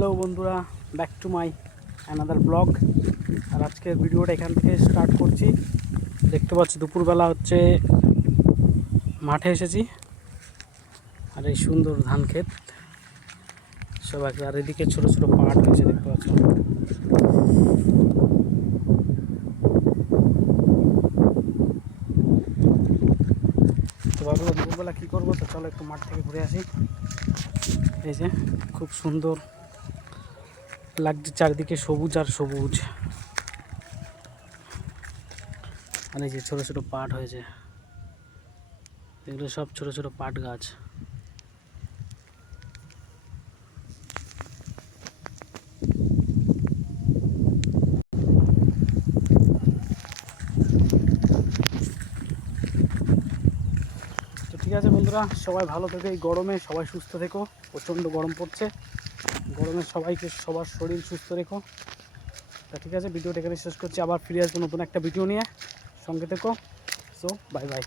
Hello বন্ধুরা, back to my another blog. আর আজকের ভিডিওটা এখান থেকে স্টার্ট করছি। দেখতে পাচ্ছি দুপুরবেলা হচ্ছে মাঠে এসেছি, আর এই সুন্দর ধান ক্ষেত সব এক, আর এদিকে ছোটো ছোটো পাট হয়েছে দেখতে পাচ্ছ। তো ভাবলাম দুপুরবেলা কী করবো, তো চলো একটু মাঠ থেকে ঘুরে আসি। এই যে খুব সুন্দর লাগছে, চারিদিকে সবুজ আর সবুজ। আর এই যে ছোটো ছোটো পাট হয়েছে, এগুলো সব ছোটো ছোটো পাট গাছ। তো ঠিক আছে বন্ধুরা, সবাই ভালো থেকো, এই গরমে সবাই সুস্থ থেকো। প্রচণ্ড গরম পড়ছে, গরমে সবাইকে সবার শরীর সুস্থ রেখো। তা ঠিক আছে, ভিডিওটা এখানে শেষ করছি, আবার ফিরে আসবো নতুন একটা ভিডিও নিয়ে। সঙ্গে থেকো। So bye bye.